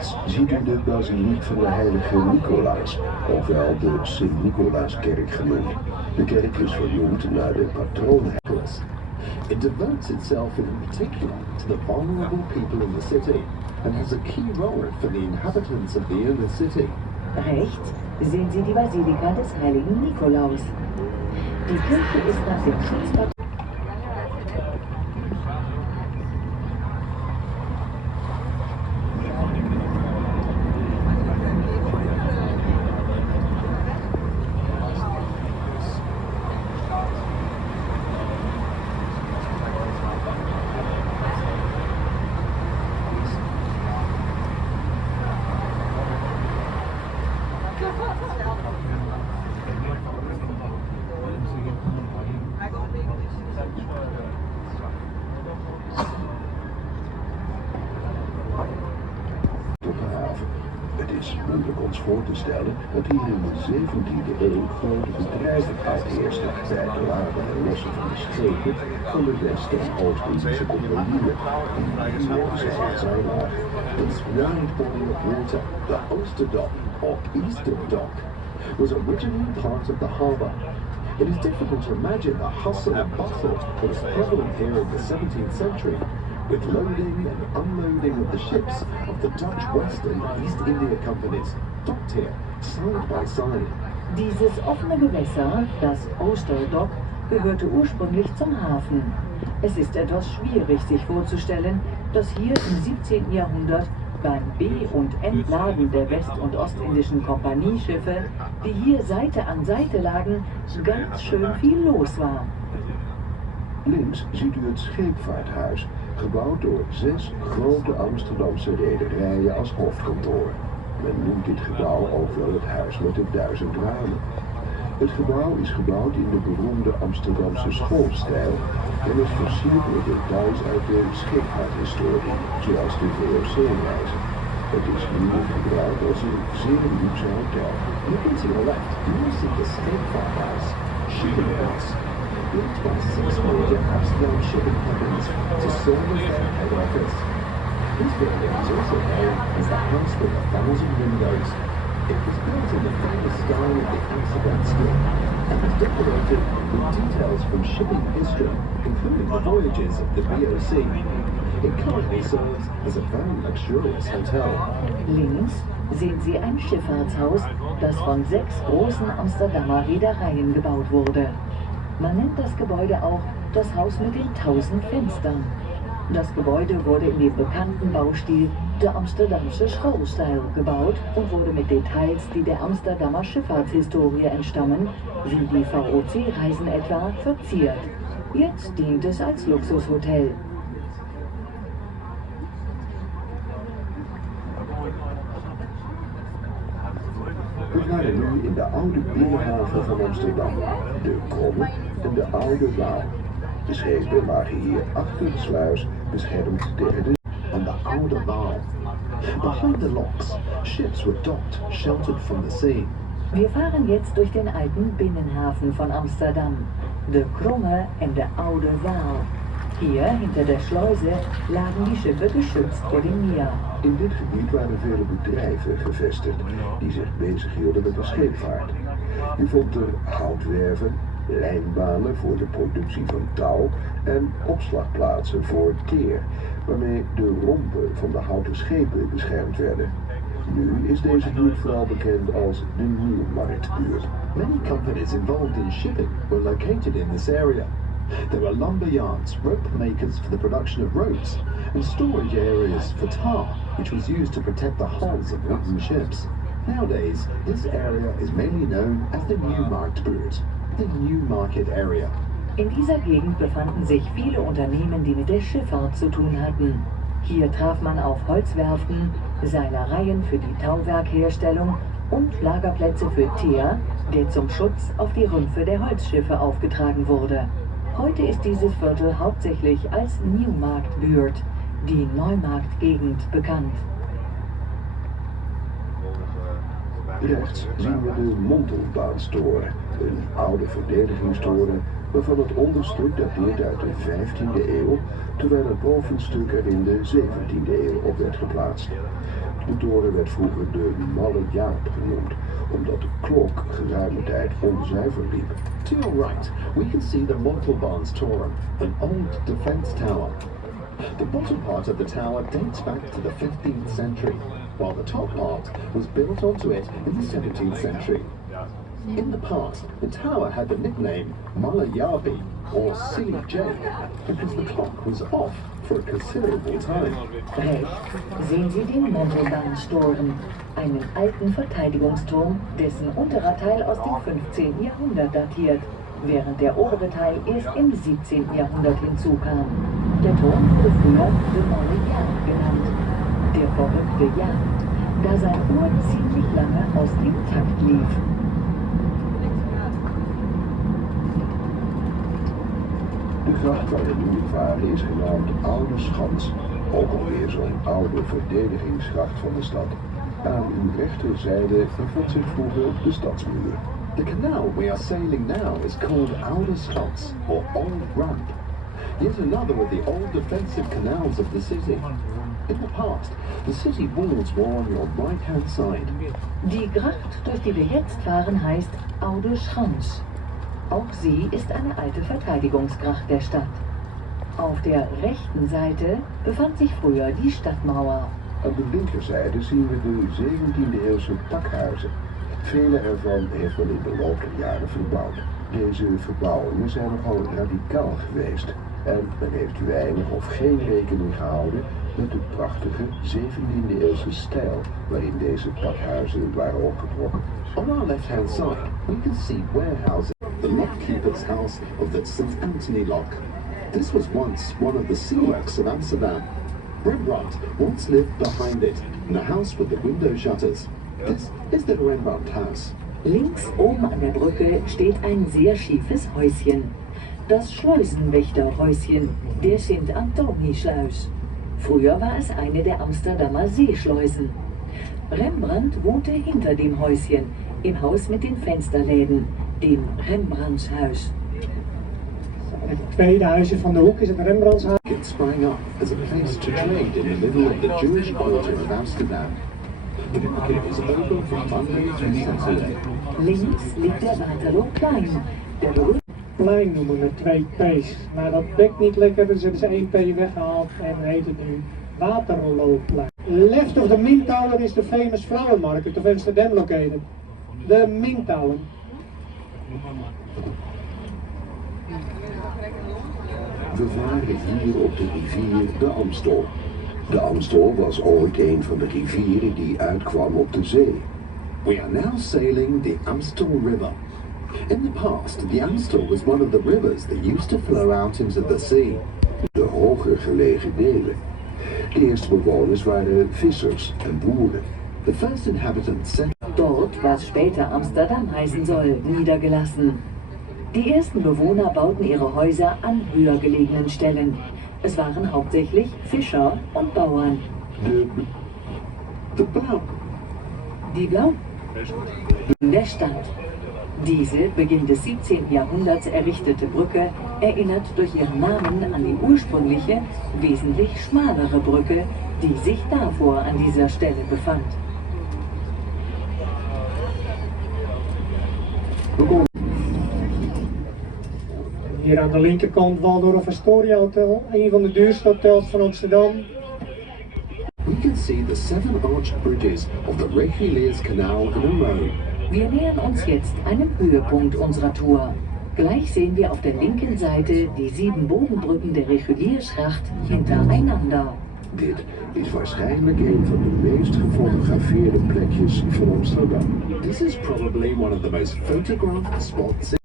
Rechts ziet u de basiliek van de heilige Nicolaas, ofwel de Sint-Nicolaaskerk genoemd. De kerk is vernoemd naar de patroon Nicholas. It devotes itself in particular to the vulnerable people in the city and has a key role for the inhabitants of the inner city. Rechts sehen Sie die Basilika des heiligen Nikolaus. Die Kirche ist nach dem Schutzpatron voor te stellen dat hier in de 17e eeuw grote bedrijvigheid heerste bij het laden en lossen van de schepen van de West- en Oost-Indische compagnieën die hier op zee lagen. This wide body of water, the Amsterdam or Eastern Dock, was originally part of the harbour. It is difficult to imagine the hustle and bustle that was prevalent here in the 17th century, with loading and unloading of the ships of the Dutch West and East India Companies, docked here, side by side. Dieses offene Gewässer, das Oosterdock, gehörte ursprünglich zum Hafen. Es ist etwas schwierig, sich vorzustellen, dass hier im 17. Jahrhundert beim Be- und Entladen der West- und Ostindischen Kompanieschiffe, die hier Seite an Seite lagen, ganz schön viel los war. Links ziet u het scheepvaarthuis, gebouwd door 6 grote Amsterdamse rederijen als hoofdkantoor. Men noemt dit gebouw ook wel het huis met de 1000 ramen. Het gebouw is gebouwd in de beroemde Amsterdamse schoolstijl en is versierd met details uit de scheepvaarthistorie, zoals de VOC-reizen. Het is nu in gebruik als een zeer luxe hotel. Looking to the left, you will see the Scheepvaarthuis, shipping house, built by 6 major Amsterdam shipping companies to serve as their head office. This building is also known as the House with 1,000 Windows. It was built in the famous style of the Amsterdam School and was decorated with details from shipping history, including the voyages of the VOC. It currently serves as a very luxurious hotel. Links sehen Sie ein Schifffahrtshaus, das von 6 großen Amsterdamer Reedereien gebaut wurde. Man nennt das Gebäude auch das Haus mit den 1000 Fenstern. Das Gebäude wurde in dem bekannten Baustil der Amsterdamse Schoolstijl gebaut und wurde mit Details, die der Amsterdamer Schifffahrtshistorie entstammen, wie die VOC-Reisen etwa, verziert. Jetzt dient es als Luxushotel. We waren nu in de oude binnenhaven van Amsterdam, de Kromme en de Oude Waal. De schepen lagen hier achter de sluis, beschermd tegen de on the Oude Waal. Behind the locks, ships were docked, sheltered from the sea. Wir fahren jetzt durch den alten Binnenhafen von Amsterdam, de Kromme en de Oude Waal. Hier, hinter der Schleuse, lagen die Schiffe geschützt vor dem Meer. In dit gebied waren vele bedrijven gevestigd die zich bezighielden met de scheepvaart. U vond er houtwerven, lijnbanen voor de productie van touw en opslagplaatsen voor teer, waarmee de rompen van de houten schepen beschermd werden. Nu is deze buurt vooral bekend als de Nieuwmarktbuurt. Many companies involved in shipping were located in this area. There were lumber yards, rope makers for the production of ropes, and storage areas for tar, which was used to protect the hulls of wooden ships. Nowadays, this area is mainly known as the Nieuwmarktbuurt, the New Market area. In dieser Gegend befanden sich viele Unternehmen, die mit der Schifffahrt zu tun hatten. Hier traf man auf Holzwerften, Seilereien für die Tauwerkherstellung und Lagerplätze für Teer, der zum Schutz auf die Rümpfe der Holzschiffe aufgetragen wurde. Heute ist dieses Viertel hauptsächlich als Nieuwmarktbuurt, die Neumarktgegend, bekannt. Rechts zien we de Montelbaanstoren, een oude verdedigingstoren waarvan het onderstuk dateert uit de 15e eeuw, terwijl het bovenstuk er in de 17e eeuw op werd geplaatst. De toren werd vroeger de Malle Jaap genoemd, omdat de klok geruime tijd onzuiver liep. To your right, we can see the Montelbaanstoren, an old defense tower. The bottom part of the tower dates back to the 15th century, while the top part was built onto it in the 17th century. In the past, the tower had the nickname Malayabi, or CJ, because the clock was off for a considerable time. Rechts sehen Sie den Montelbaanstoren, einen alten Verteidigungsturm, dessen unterer Teil aus dem 15. Jahrhundert datiert, während der obere Teil erst im 17. Jahrhundert hinzukam. Der Turm wurde früher de Montliard genannt, der verrückte Jagd, da sein Uhr ziemlich lange aus dem Takt lief. De gracht waar we nu in varen is genaamd Oude Schans, ook alweer zo'n oude verdedigingsgracht van de stad. Aan uw rechterzijde bevond zich vroeger de stadsmuur. The canal we are sailing now is called Oude Schans, or Old Ramp. Yet another of the old defensive canals of the city. In the past, the city walls were on your right-hand side. Die Gracht, durch die wir jetzt fahren, heißt Oude Schans. Auch sie ist eine alte Verteidigungsgracht der Stadt. Auf der rechten Seite befand sich früher die Stadtmauer. Aan de linkerzijde zien we de 17e-eeuwse pakhuizen. Vele ervan heeft men in de loop der jaren verbouwd. Deze verbouwingen zijn nogal radicaal geweest en men heeft weinig of geen rekening gehouden met de prachtige 17e-eeuwse stijl waarin deze pakhuizen waren opgetrokken. On our left-hand side, we can see warehousing, the lockkeeper's house of the St. Anthony Lock. This was once one of the seaworks of Amsterdam. Rembrandt once lived behind it, in a house with the window shutters. This is the Rembrandt house. Links oben an der Brücke steht ein sehr schiefes Häuschen. Das Schleusenwächterhäuschen der St. Antoni-Schluis. Früher war es eine der Amsterdamer Seeschleusen. Rembrandt wohnte hinter dem Häuschen, im Haus mit den Fensterläden, dem Rembrandtshuis. Het tweede huisje van de hoek is het Rembrandtshuis. It sprang up as a place to trade in the middle of the Jewish quarter of Amsterdam. The market was open from Monday to Saturday. Links ligt der Waterlooplein, der Plein noemen met 2 P's, maar dat dekt niet lekker, dus hebben ze 1 P weggehaald en heet het nu Waterloopplein. Left of the Mint Tower is the famous flower market of Amsterdam located. The Mint Tower. We varen hier op de rivier de Amstel. De Amstel was ooit een van de rivieren die uitkwam op de zee. We are now sailing the Amstel River. In the past, the Amstel was one of the rivers that used to flow out into the sea. De hoger gelegen delen. De eerste bewoners waren vissers en boeren. The first inhabitants settled. Dort, was später Amsterdam heißen soll, niedergelassen. Die ersten Bewohner bauten ihre Häuser an höher gelegenen Stellen. Es waren hauptsächlich Fischer und Bauern. The Blau. Die Blau der Stadt. Diese Beginn des 17. Jahrhunderts errichtete Brücke erinnert durch ihren Namen an die ursprüngliche, wesentlich schmalere Brücke, die sich davor an dieser Stelle befand. Hier aan de linkerkant Waldorf Astoria Hotel, een van de duurste hotels van Amsterdam. We can see the 7 arched bridges of the Reguliers Canal in a row. Wir nähern uns jetzt einem Höhepunkt unserer Tour. Gleich sehen wir auf der linken Seite die 7 Bogenbrücken der Reguliersgracht hintereinander. Dit is waarschijnlijk een van de meest gefotografeerde plekjes van Amsterdam. This is probably one of the most photographed spots.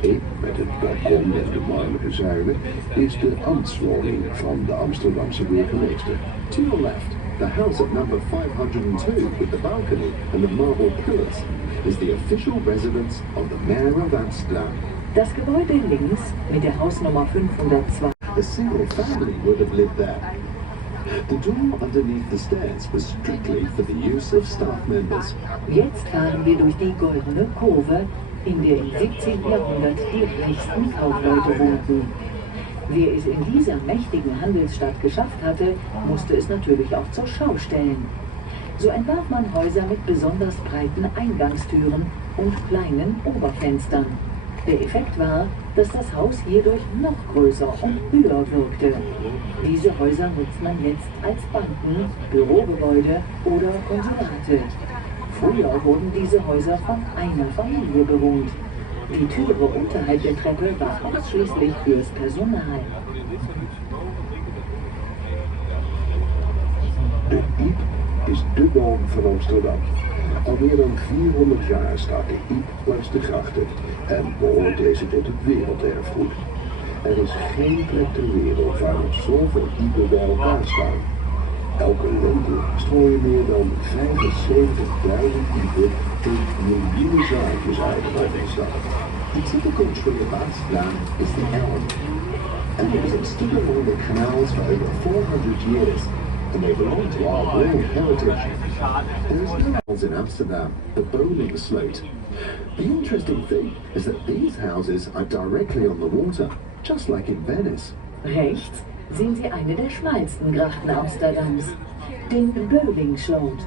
1 met het balkon en de marmeren zuilen is de ambtswoning van de Amsterdamse burgemeester. To your left, the house at number 502 with the balcony and the marble pillars is the official residence of the Mayor of Amsterdam. Das Gebäude links mit der Hausnummer 502. A single family would have lived there. The door underneath the stairs was strictly for the use of staff members. Jetzt fahren wir durch die Goldene Kurve, in der im 17. Jahrhundert die reichsten Kaufleute wohnten. Wer es in dieser mächtigen Handelsstadt geschafft hatte, musste es natürlich auch zur Schau stellen. So entwarf man Häuser mit besonders breiten Eingangstüren und kleinen Oberfenstern. Der Effekt war, dass das Haus hierdurch noch größer und höher wirkte. Diese Häuser nutzt man jetzt als Banken, Bürogebäude oder Konsulate. Früher wurden diese Häuser von einer Familie bewohnt. Die Türe unterhalb der Treppe war ausschließlich fürs Personal. De Iep is de boom van Amsterdam. Al meer dan 400 jaar staat de Iep langs de grachten en behoort deze tot het werelderfgoed. Er is geen plek ter wereld waar nog zoveel iepen bij elkaar staan. Elke lente strooien meer dan 75.000 iepen in miljoenen zaadjes uit over de stad. The typical tree of Amsterdam is the elm, and it has stood along the canals for over 400 years, and they belong to our World Heritage. There is no house in Amsterdam, the booming sloot. The interesting thing is that these houses are directly on the water, just like in Venice. Rechts sehen Sie eine der schmalsten Grachten Amsterdams, den Beulingsloot.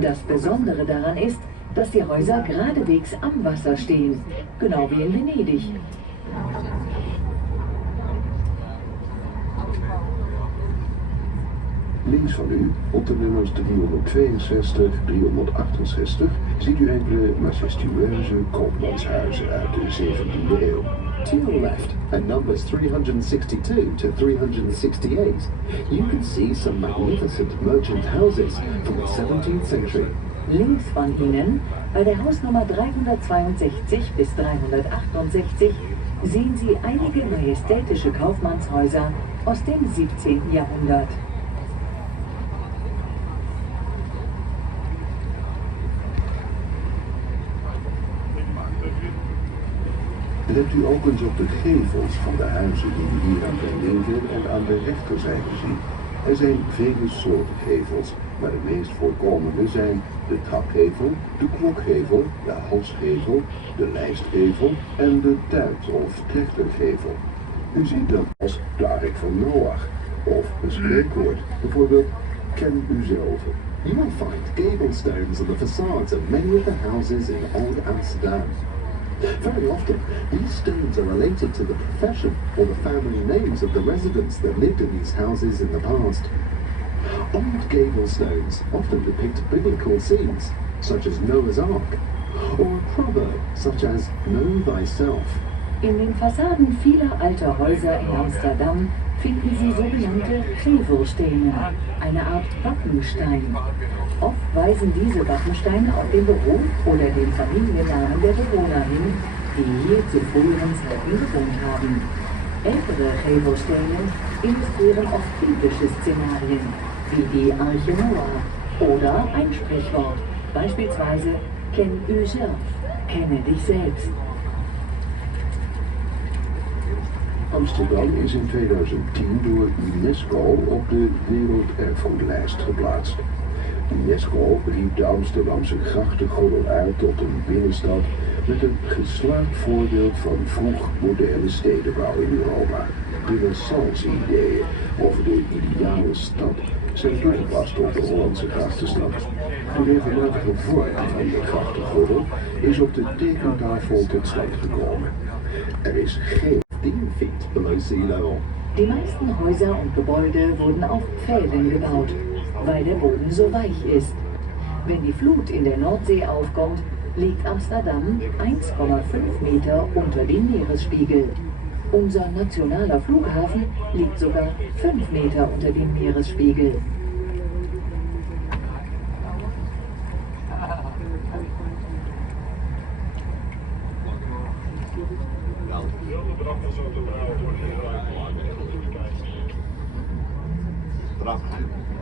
Das Besondere daran ist, dass die Häuser geradewegs am Wasser stehen, genau wie in Venedig. Links van u, op de nummers 362, 368, ziet u enkele majestueuze koopmanshuizen uit de 17e eeuw. To your left, at numbers 362 to 368, you can see some magnificent merchant houses from the 17th century. Links van Ihnen, bei der Hausnummer 362 bis 368, sehen Sie einige majestätische Kaufmannshäuser aus dem 17. Jahrhundert. Let u ook eens op de gevels van de huizen die we hier aan de linker en aan de rechterzijde zien. Er zijn vele soorten gevels, maar de meest voorkomende zijn de trapgevel, de klokgevel, de halsgevel, de lijstgevel en de tuit- of trechtergevel. U ziet dat als de Ark van Noach of een spreekwoord, bijvoorbeeld ken uzelf. You will find Gable Stones on the facades of many of the houses in Old Amsterdam. Very often, these stones are related to the profession or the family names of the residents that lived in these houses in the past. Old gable stones often depict biblical scenes, such as Noah's Ark, or a proverb such as Know Thyself. In den Fassaden vieler alter Häuser in Amsterdam finden Sie sogenannte Gevelstenen, eine Art Wappenstein. Oft weisen diese Wappensteine auf den Beruf oder den Familiennamen der Bewohner hin, die hier zu früheren Zeiten gewohnt haben. Ältere Gevelstenen illustrieren oft biblische Szenarien, wie die Arche Noah oder ein Sprichwort, beispielsweise Ken uzelf, kenne dich selbst. Amsterdam is in 2010 door UNESCO op de Werelderfgoedlijst geplaatst. UNESCO riep de Amsterdamse grachtengordel uit tot een binnenstad met een geslaagd voorbeeld van vroeg moderne stedenbouw in Europa. De renaissance-ideeën over de ideale stad zijn toegepast op de Hollandse grachtenstad. De regelmatige vorm van de grachtengordel is op de tekentafel tot stand gekomen. Er is geen 10 feet below sea level. Die meisten Häuser und Gebäude wurden auf Pfählen gebaut, weil der Boden so weich ist. Wenn die Flut in der Nordsee aufkommt, liegt Amsterdam 1,5 Meter unter dem Meeresspiegel. Unser nationaler Flughafen liegt sogar 5 Meter unter dem Meeresspiegel.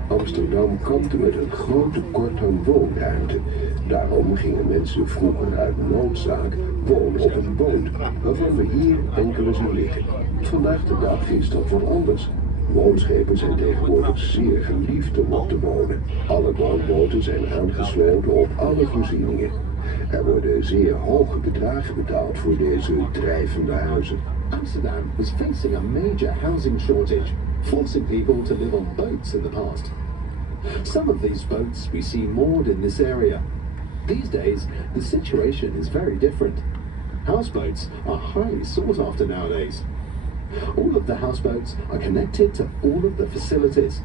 Amsterdam kampte met een groot tekort aan woonruimte. Daarom gingen mensen vroeger uit noodzaak wonen op een boot, waarvan we hier enkele zien liggen. Vandaag de dag is dat wat anders. Woonschepen zijn tegenwoordig zeer geliefd om op te wonen. Alle woonboten zijn aangesloten op alle voorzieningen. Er worden zeer hoge bedragen betaald voor deze drijvende huizen. Amsterdam was facing a major housing shortage, forcing people to live on boats in the past. Some of these boats we see moored in this area. These days, the situation is very different. Houseboats are highly sought after nowadays. All of the houseboats are connected to all of the facilities.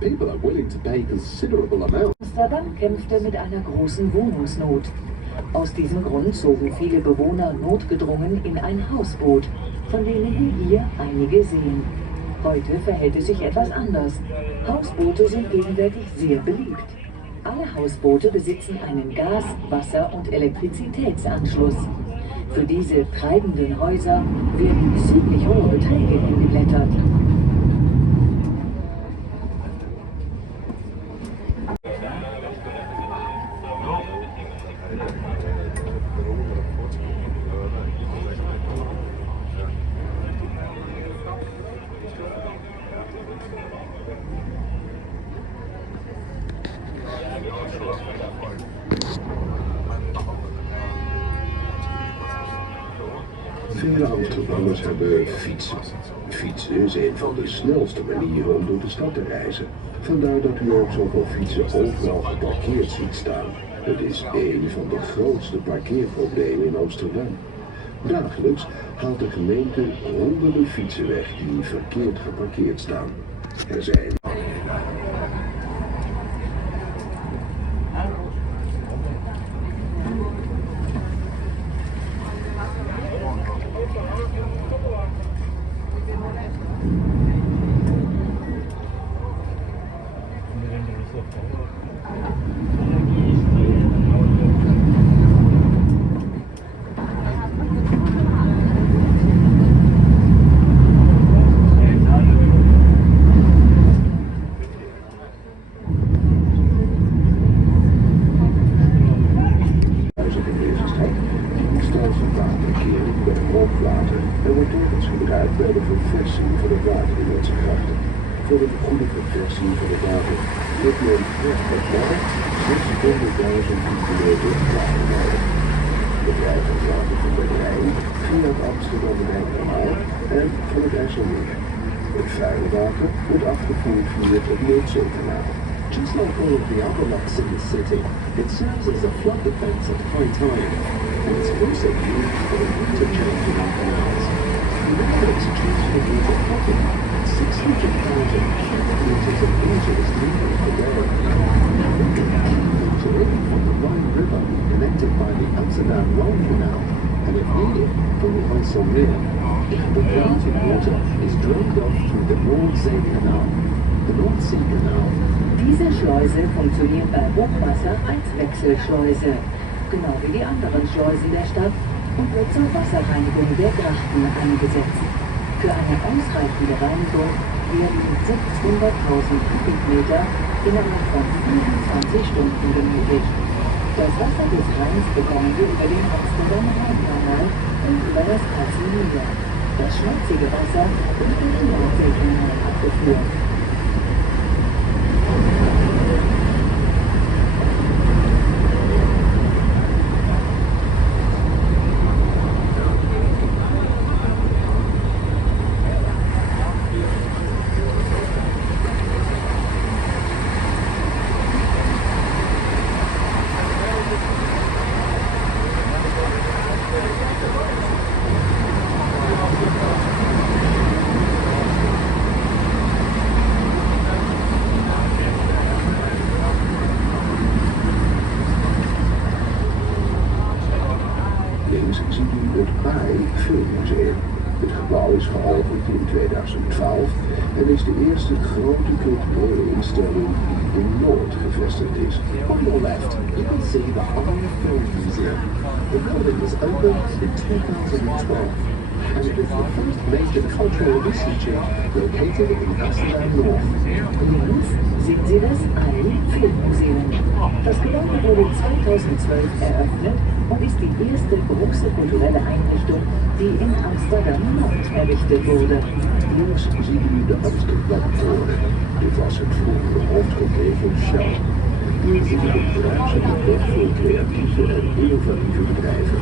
People are willing to pay considerable amounts. Amsterdam kämpfte mit einer großen Wohnungsnot. Aus diesem Grund zogen viele Bewohner notgedrungen in ein Hausboot, von denen wir hier einige sehen. Heute verhält es sich etwas anders. Hausboote sind gegenwärtig sehr beliebt. Alle Hausboote besitzen einen Gas-, Wasser- und Elektrizitätsanschluss. Für diese treibenden Häuser werden ziemlich hohe Beträge hingeblättert. Vele Amsterdammers hebben fietsen. Fietsen is een van de snelste manieren om door de stad te reizen. Vandaar dat u ook zoveel fietsen overal geparkeerd ziet staan. Het is een van de grootste parkeerproblemen in Amsterdam. Dagelijks haalt de gemeente honderden fietsen weg die verkeerd geparkeerd staan. Er zijn bij de verversing van het water in onze grachten. Voor de goede verversing van het water heeft men per dag 600.000 kilometer water nodig. Bedrijven water van de Rijn via het Amsterdam Canal en van het IJsselmeer. Het vuile water wordt afgevoerd via het Noordzeekanaal. Just like all of the other locks in the city, it serves as a flood defense at high tide, and it's also used for the water change in our canals. Remember, to transfer water properly, 600,000 cubic meters of water is needed per day. Water in from the Rhine River, connected by the Amsterdam Canal, and if needed, from the Amstel River. The polluted water is drained off through the Noordzeekanaal. The North Sea Canal. Diese Schleuse funktioniert bei Hochwasser als Wechselschleuse, genau wie die anderen Schleusen der Stadt, und wird zur Wasserreinigung der Grachten eingesetzt. Für eine ausreichende Reinigung werden 600.000 Kubikmeter innerhalb von 24 Stunden benötigt. Das Wasser des Rheins bekommen wir über den Amsterdam Tower und über das Canal. Das schmutzige Wasser wird durch den Nordseekanal abgeführt. Het gebouw is geopend in 2012 en is de eerste grote culturele instelling die in Noord gevestigd is. On your left, you can see the Film Museum. The building was opened in 2012. and it is the first major cultural institute located in Amsterdam North. Links sehen Sie das Filmmuseum. Das Gebäude wurde 2012 eröffnet und ist die erste große kulturelle Einrichtung, die in Amsterdam Nord errichtet wurde. Links zien u de Amsterdam Tower. Dit was het vroegere hoofdkantoor van Shell. Hier is het bedrijfsende weg voor creatieve en innovatieve bedrijven.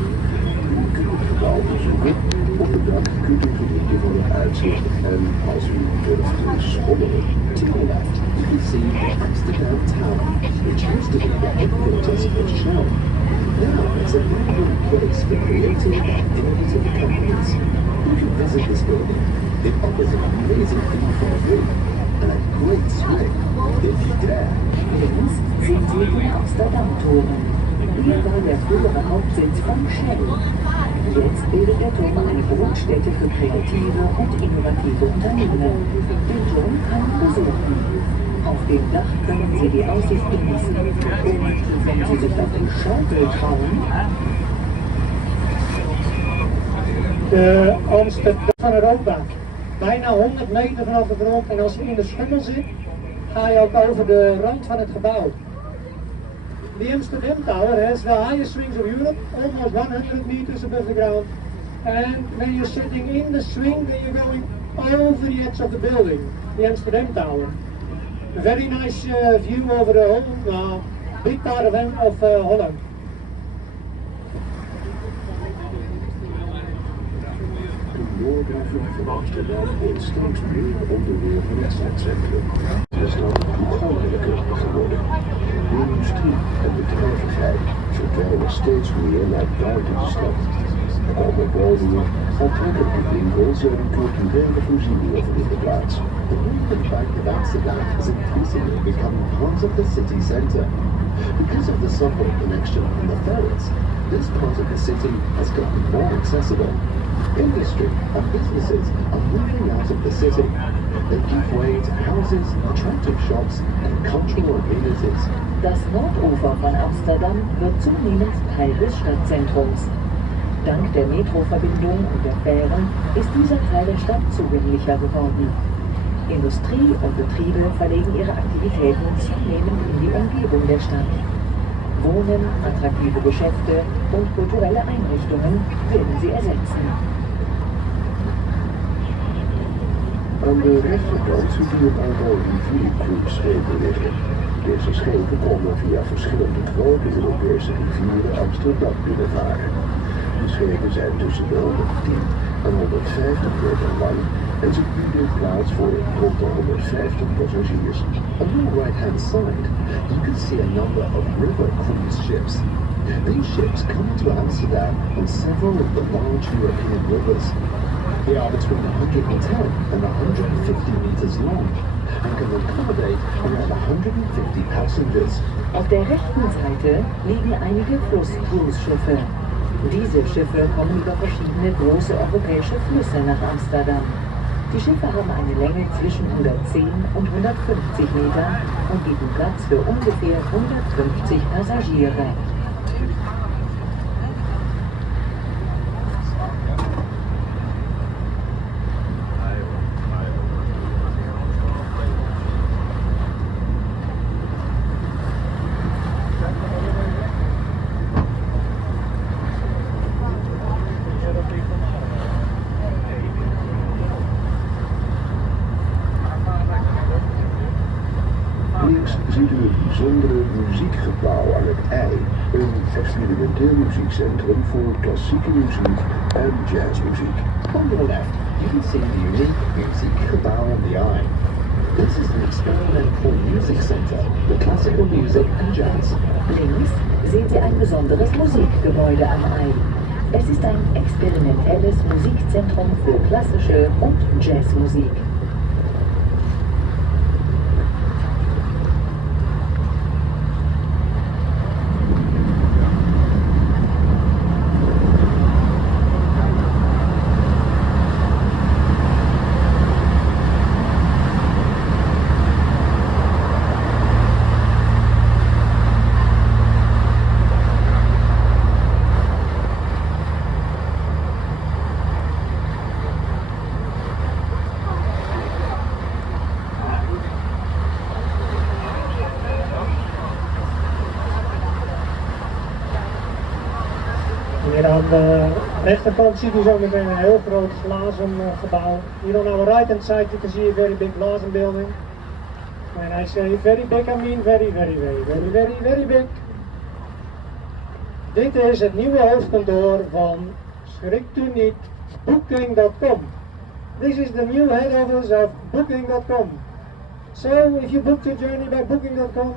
U kunt het gebouw bezoeken. Op het dak kunt u genieten van het uitzicht en als u durft te schommelen. To the left, you can see the Amsterdam Tower, which used to be the headquarters of Shell. Now it's a vibrant place for creative and innovative companies. You can visit this building. It offers an amazing view from the roof and a great swing, Vivitar. Links sehen Sie den Amsterdam Tower. Hier war der frühere Hauptsitz von Shell. Jetzt bildet der Turm eine Brutstätte für kreative und innovative Unternehmen. Den Turm kann man besuchen. Auf dem Dach können Sie die Aussicht genießen und wenn Sie sich auf die Schaukel trauen, de Amsterdam van Europa. Bijna 100 meter vanaf de grond en als je in de schummel zit, ga je ook over de rand van het gebouw. The Amsterdam Tower has the highest swings of Europe, almost 100 meters above the ground. And when you're sitting in the swing, then you're going over the edge of the building, the Amsterdam Tower. A very nice view over the whole big part of Holland. Noordhaven van Amsterdam wordt steeds meer onderdeel van het stadscentrum. De stad toegankelijker geworden. De industrie en bedrijvigheid verdwijnen steeds meer naar buiten de stad. Er komen woningen, aantrekkelijke winkels en culturele voorzieningen voor in de plaats. The northern part of Amsterdam is increasingly becoming part of the city centre. Because of the subway connection and the ferries, this part of the city has gotten more accessible. Industry and businesses are moving out of the city. They give way to houses, attractive shops and cultural amenities. das Nordufer von Amsterdam wird zunehmend Teil des Stadtzentrums. Dank der Metroverbindung und der Fähren ist dieser Teil der Stadt zugänglicher geworden. Industrie und Betriebe verlegen ihre Aktivitäten zunehmend in die Umgebung der Stadt. Wohnen, attraktive Geschäfte und kulturelle Einrichtungen werden sie ersetzen. Aan de rechterkant ziet u een aantal riviercruiseschepen liggen. Deze schepen komen via verschillende grote Europese rivieren Amsterdam binnenvaren. De schepen zijn tussen de 110 en 150 meter lang en ze bieden plaats voor tot de 150 passagiers. On your right-hand side, you can see a number of river cruise ships. These ships come into Amsterdam on several of the large European rivers. They are between 110 and 150 meters long and can accommodate around 150 passengers. Auf der rechten Seite liegen einige Flusscruiseschiffe. Diese Schiffe kommen über verschiedene große europäische Flüsse nach Amsterdam. Die Schiffe haben eine Länge zwischen 110 und 150 Meter und bieten Platz für ungefähr 150 Passagiere. Links ziet u het bijzondere muziekgebouw aan het IJ, een experimenteel muziekcentrum voor klassieke muziek en jazzmuziek. On your left, you can see the unique Muziekgebouw on the Eye. This is an experimental music center for classical music and jazz. Links sehen Sie ein besonderes Musikgebäude am IJ. Es ist ein experimentelles Musikzentrum für klassische und Jazzmusik. Hier aan de rechterkant ziet u zo meteen een heel groot glazen gebouw. Here on our right hand side you can see a very big glass building. When I say very big, I mean very big. Dit is het nieuwe hoofdkantoor van, schrikt u niet, Booking.com. This is the new head office of Booking.com. So if you book your journey by Booking.com,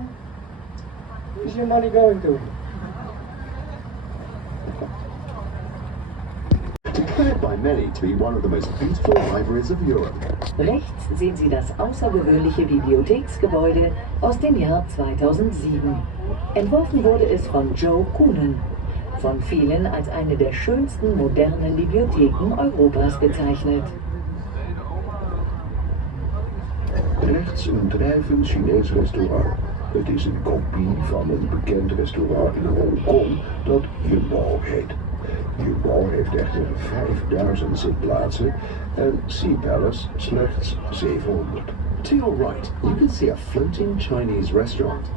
where's your money going to? Declared by many to be one of the most beautiful libraries of Europe. Rechts sehen Sie das außergewöhnliche Bibliotheksgebäude aus dem Jahr 2007. Entworfen wurde es von Joe Coonan, von vielen als eine der schönsten modernen Bibliotheken Europas bezeichnet. Rechts een drijvend Chinees restaurant. Het is een kopie van een bekend restaurant in Hongkong dat Jumbo heet. Jumbo heeft echter 5000 zitplaatsen en Sea Palace slechts 700. To your right, you can see a floating Chinese restaurant.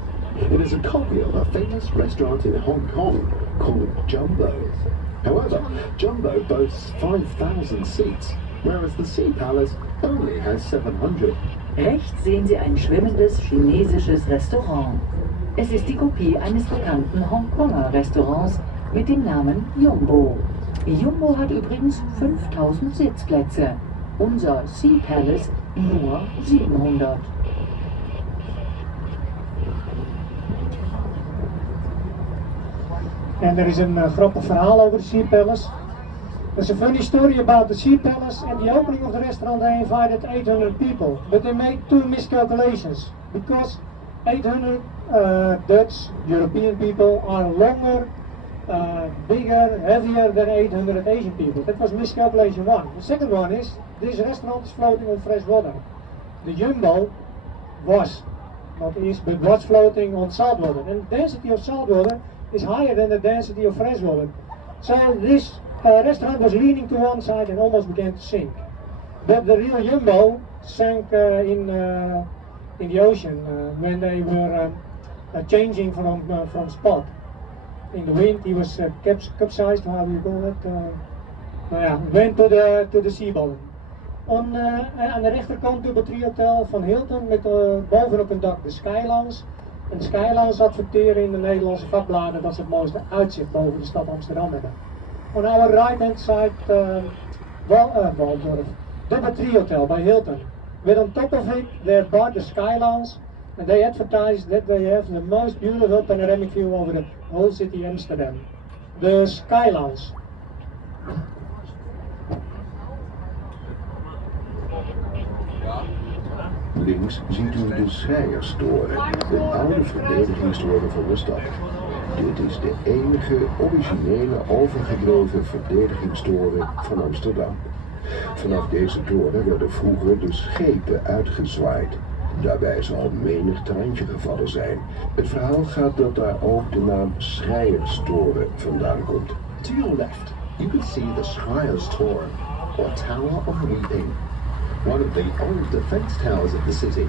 It is a copy of a famous restaurant in Hong Kong called Jumbo. However, Jumbo boasts 5,000 seats, whereas the Sea Palace only has 700. Rechts sehen Sie ein schwimmendes chinesisches Restaurant. Es ist die Kopie eines bekannten Hongkonger Restaurants mit dem Namen Jumbo. Jumbo hat übrigens 5000 Sitzplätze. Unser Sea Palace nur 700. En er is een grappig verhaal over de Sea Palace. There's a funny story about the Sea Palace and the opening of the restaurant. They invited 800 people, but they made two miscalculations because 800 Dutch European people are longer, bigger, heavier than 800 Asian people. That was miscalculation one. The second one is this restaurant is floating on fresh water. The Jumbo was, not is, but was floating on salt water, and the density of salt water is higher than the density of fresh water. So this restaurant was leaning to one side and almost began to sink. But the real Jumbo sank in the ocean when they were changing from spot. In the wind, he was capsized. How do you call it? Went to the sea bottom. Aan de rechterkant het Hotel van Hilton met bovenop een dak de Skylands. En Skylands adverteren in de Nederlandse vakbladen dat ze het mooiste uitzicht boven de stad Amsterdam hebben. On our right hand side, Waldorf, the Hotel by Hilton. With on top of it, they bought the Skylands, and they advertise that they have the most beautiful panoramic view over the whole city Amsterdam. The Skylands. Links ziet u de Schreierstoren, een oude verdedigingstoren van de stad. Dit is de enige originele overgebleven verdedigingstoren van Amsterdam. Vanaf deze toren werden vroeger de schepen uitgezwaaid. Daarbij zal menig treintje gevallen zijn. Het verhaal gaat dat daar ook de naam Schreierstoren vandaan komt. To your left, you can see the Schreierstoren, or Tower of Weeping, one of the old defense towers of the city.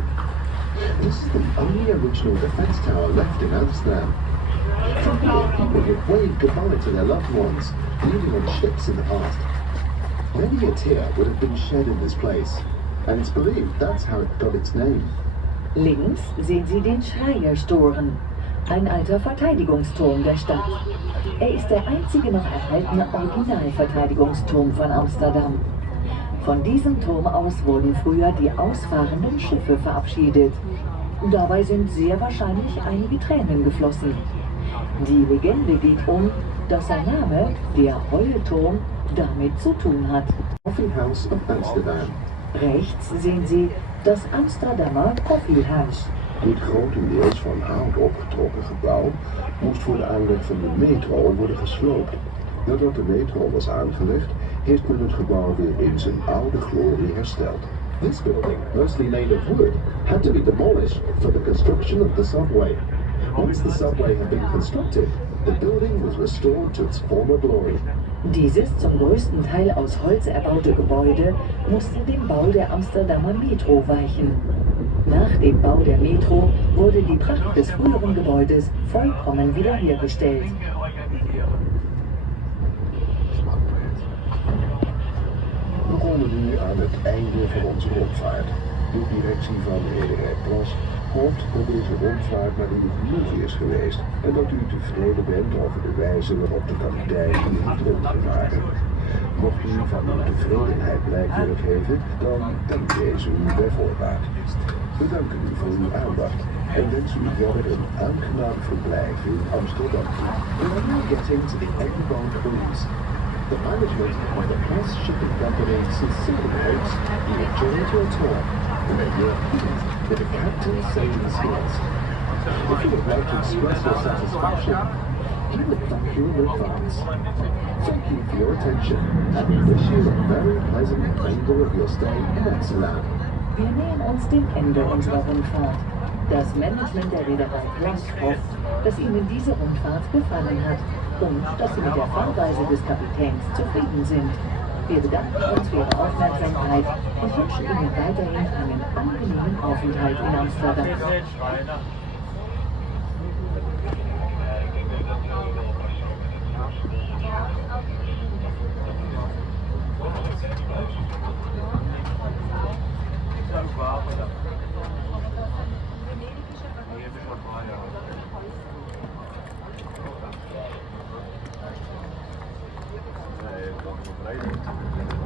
This is the only original defense tower left in Amsterdam. From here, people would wave goodbye to their loved ones, leaving on ships in the past. Many a tear would have been shed in this place, and it's believed that's how it got its name. Links sehen Sie den Schreierstoren, ein alter Verteidigungsturm der Stadt. Er ist der einzige noch erhaltene Originalverteidigungsturm von Amsterdam. Von diesem Turm aus wurden früher die ausfahrenden Schiffe verabschiedet. Dabei sind sehr wahrscheinlich einige Tränen geflossen. Die Legende geht dass sein Name, der Heulturm, damit zu tun hat. Coffee House of Amsterdam. Rechts sehen Sie das Amsterdamer Koffiehuis. Dit grotendeels van hout opgetrokken gebouw moest voor de aanleg van de metro worden gesloopt. Nadat de metro was aangelegd, heeft men het gebouw weer in zijn oude glorie hersteld. This building, mostly made of wood, had to be demolished for the construction of the subway. Once the subway had been constructed, the building was restored to its former glory. Dieses zum größten Teil aus Holz erbaute Gebäude musste dem Bau der Amsterdamer Metro weichen. Nach dem Bau der Metro wurde die Pracht des früheren Gebäudes vollkommen wiederhergestellt. komen nu aan het einde van onze rondvaart. De directie van Rederij Plas hoopt dat deze rondvaart maar niet genoeg is geweest en dat u tevreden bent over de wijze waarop de kapitein u heeft rondgevaren. Mocht u van uw tevredenheid blijk willen geven, dan dank deze u bij voorbaat. We danken u voor uw aandacht en wensen u verder een aangenaam verblijf in Amsterdam. We are now getting to the outbound cruise. The management of the Plus Shipping Company sincerely hopes you enjoyed your tour and that you are pleased with the captain's sailing skills. If you would like to express your satisfaction, we would thank you in advance. Thank you for your attention and we wish you a very pleasant remainder of your stay in Amsterdam. Wir nähern uns dem Ende unserer Rundfahrt. Das Management der Reederei Plus hofft, dass Ihnen diese Rundfahrt gefallen hat und dass Sie mit der Fahrweise des Kapitäns zufrieden sind. Wir bedanken uns für Ihre Aufmerksamkeit und wünschen Ihnen weiterhin einen angenehmen Aufenthalt in Amsterdam. Nee,